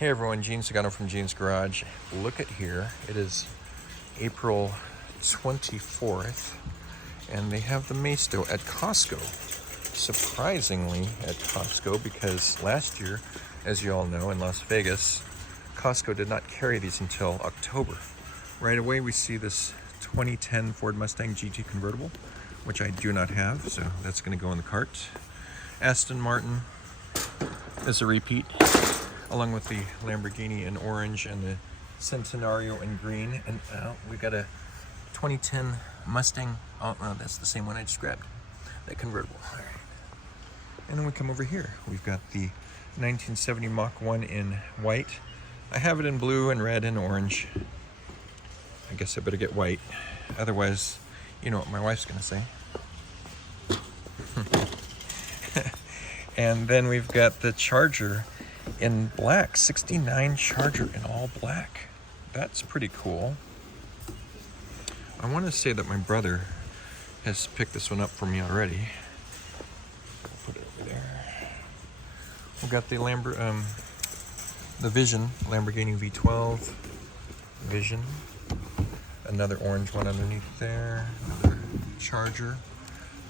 Hey everyone, Gene Sagano from Gene's Garage. Look at here, it is April 24th, and they have the Maisto at Costco. Surprisingly at Costco, because last year, as you all know, in Las Vegas, Costco did not carry these until October. Right away we see this 2010 Ford Mustang GT convertible, which I do not have, so that's going to go in the cart. Aston Martin is a repeat, along with the Lamborghini in orange and the Centenario in green. And we got a 2010 Mustang. Oh, no, that's the same one I just grabbed, that convertible. All right. And then we come over here. We've got the 1970 Mach 1 in white. I have it in blue and red and orange. I guess I better get white. Otherwise, you know what my wife's gonna say. And then we've got the Charger in black, 69 Charger in all black. That's pretty cool. I want to say that my brother has picked this one up for me already. I'll put it over there. We've got the Vision, Lamborghini V12 Vision. Another orange one underneath there. Another Charger.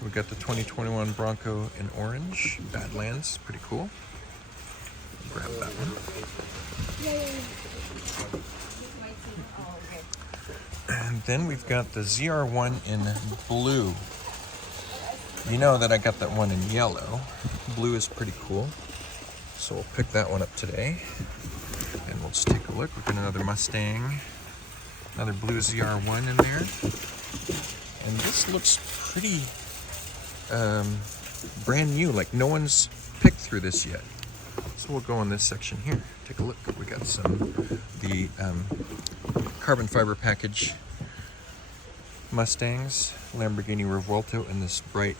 We've got the 2021 Bronco in orange, Badlands, pretty cool. Grab that one. And then we've got the ZR1 in blue. You know that I got that one in yellow. Blue is pretty cool. So we'll pick that one up today. And we'll just take a look. We've got another Mustang. Another blue ZR1 in there. And this looks pretty brand new, like no one's picked through this yet. So we'll go in this section here. Take a look. We got the carbon fiber package Mustangs, Lamborghini Revuelto in this bright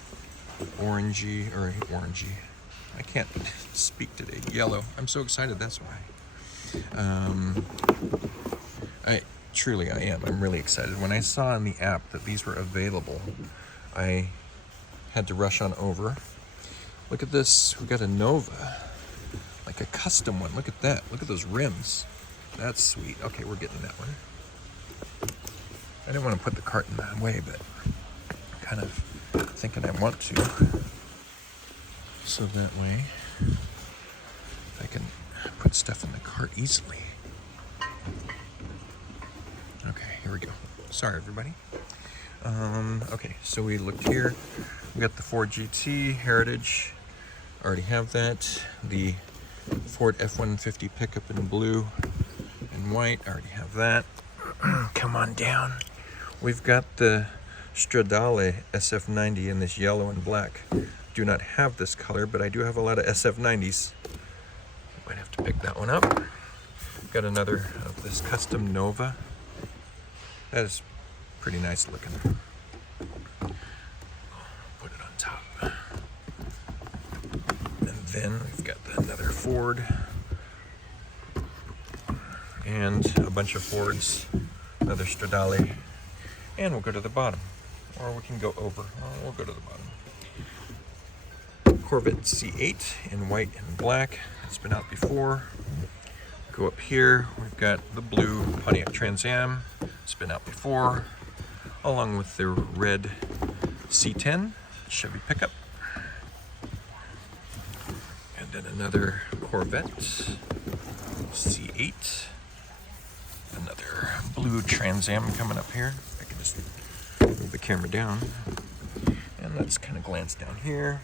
orangey. I can't speak today. Yellow. I'm so excited. That's why. I am. I'm really excited. When I saw in the app that these were available, I had to rush on over. Look at this. We got a Nova, like a custom one. Look at that. Look at those rims. That's sweet. Okay, we're getting that one. I didn't want to put the cart in that way, but I'm kind of thinking I want to. So that way I can put stuff in the cart easily. Okay, here we go. Sorry, everybody. Okay, so we looked here. We got the Ford GT Heritage. Already have that. The Ford F-150 pickup in blue and white. Already have that. Come on down. We've got the Stradale SF90 in this yellow and black. Do not have this color, but I do have a lot of SF90s. Might have to pick that one up. Got another of this custom Nova. That is pretty nice looking. Put it on top. And then we've got another Ford. And a bunch of Fords. Another Stradale. And we'll go to the bottom. Or we can go over. We'll go to the bottom. Corvette C8 in white and black. It's been out before. Go up here. We've got the blue Pontiac Trans Am. It's been out before. Along with the red C10 Chevy pickup. And then another Corvette C8. Another blue Trans Am coming up here. I can just move the camera down. And let's kind of glance down here.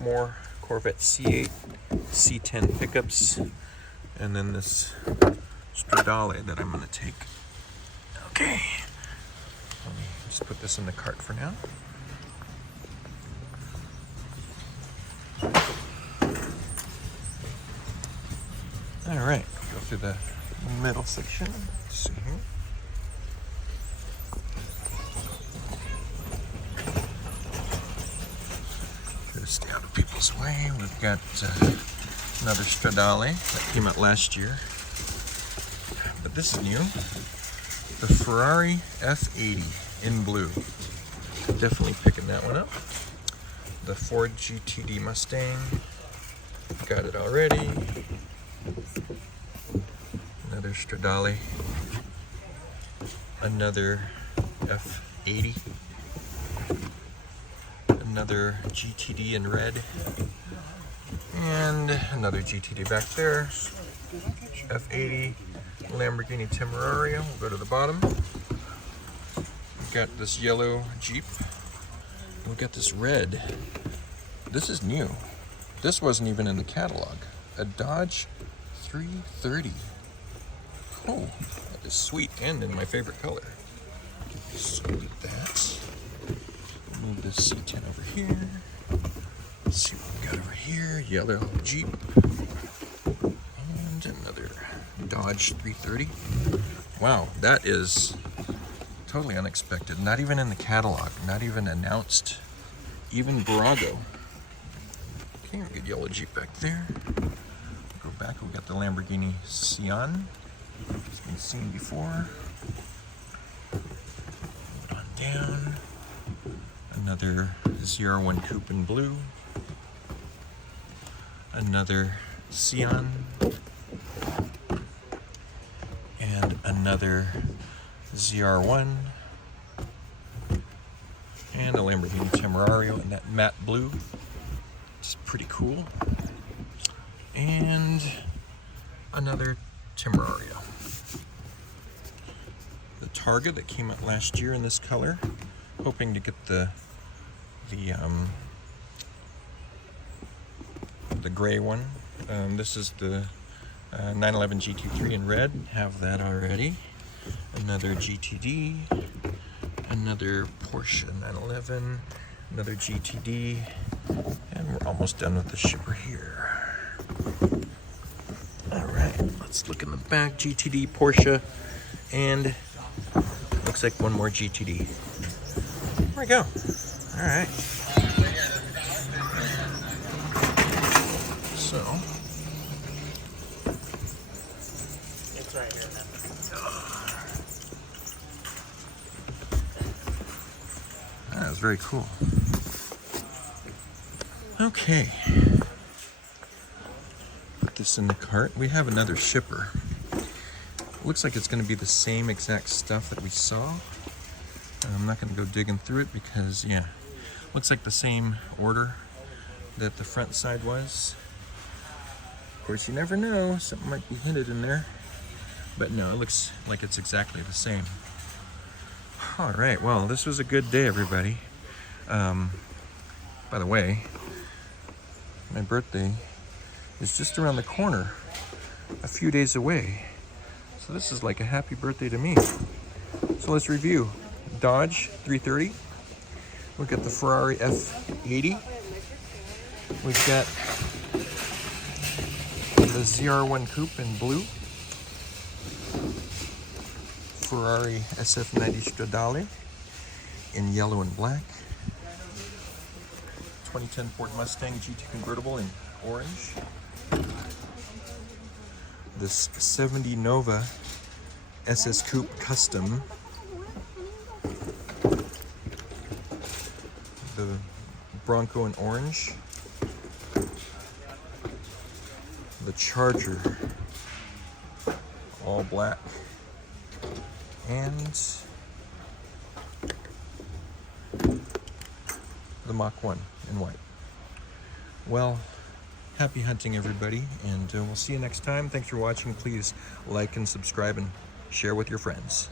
More Corvette C8, C10 pickups. And then this Stradale that I'm going to take. Okay. Let me just put this in the cart for now. All right, go through the middle section. Let's see here. Try to stay out of people's way. We've got another Stradale that came out last year, but this is new. The Ferrari F80 in blue. Definitely picking that one up. The Ford GTD Mustang. Got it already. Another Stradale. Another F80. Another GTD in red. And another GTD back there. F80. Lamborghini Temerario. We'll go to the bottom. We've got this yellow Jeep. We've got this red. This is new. This wasn't even in the catalog. A Dodge 330. Oh, that is sweet and in my favorite color. So look at that. Move this C10 over here. Let's see what we got over here. Yellow Jeep. And another Dodge 330. Wow, that is totally unexpected. Not even in the catalog. Not even announced. Even Barago. Okay, good yellow Jeep back there. Go back, we got the Lamborghini Sian. It's been seen before. Move it on down. Another ZR1 Coupe in blue. Another Sian. And another ZR1. And a Lamborghini Temerario in that matte blue. It's pretty cool. And another Temerario. The Targa that came out last year in this color. Hoping to get the gray one. This is the 911 GT3 in red. Have that already. Another GTD. Another Porsche 911. Another GTD. And we're almost done with the shipper here. Alright, let's look in the back. GTD, Porsche, and looks like one more GTD. There we go. Alright. So. It's right here, man. That was very cool. Okay. Put this in the cart. We have another shipper. Looks like it's going to be the same exact stuff that we saw. I'm not going to go digging through it because, yeah, looks like the same order that the front side was. Of course, you never know. Something might be hinted in there. But no, it looks like it's exactly the same. All right, well, this was a good day, everybody. By the way, my birthday is just around the corner, a few days away. So this is like a happy birthday to me. So let's review. Dodge 330. We've got the Ferrari F80. We've got the ZR1 Coupe in blue. Ferrari SF90 Stradale in yellow and black. 2010 Ford Mustang GT convertible in orange. This 70 Nova SS Coupe Custom. The Bronco in orange. The Charger, all black. And the Mach 1 in white. Well, happy hunting, everybody, and we'll see you next time. Thanks for watching. Please like and subscribe and share with your friends.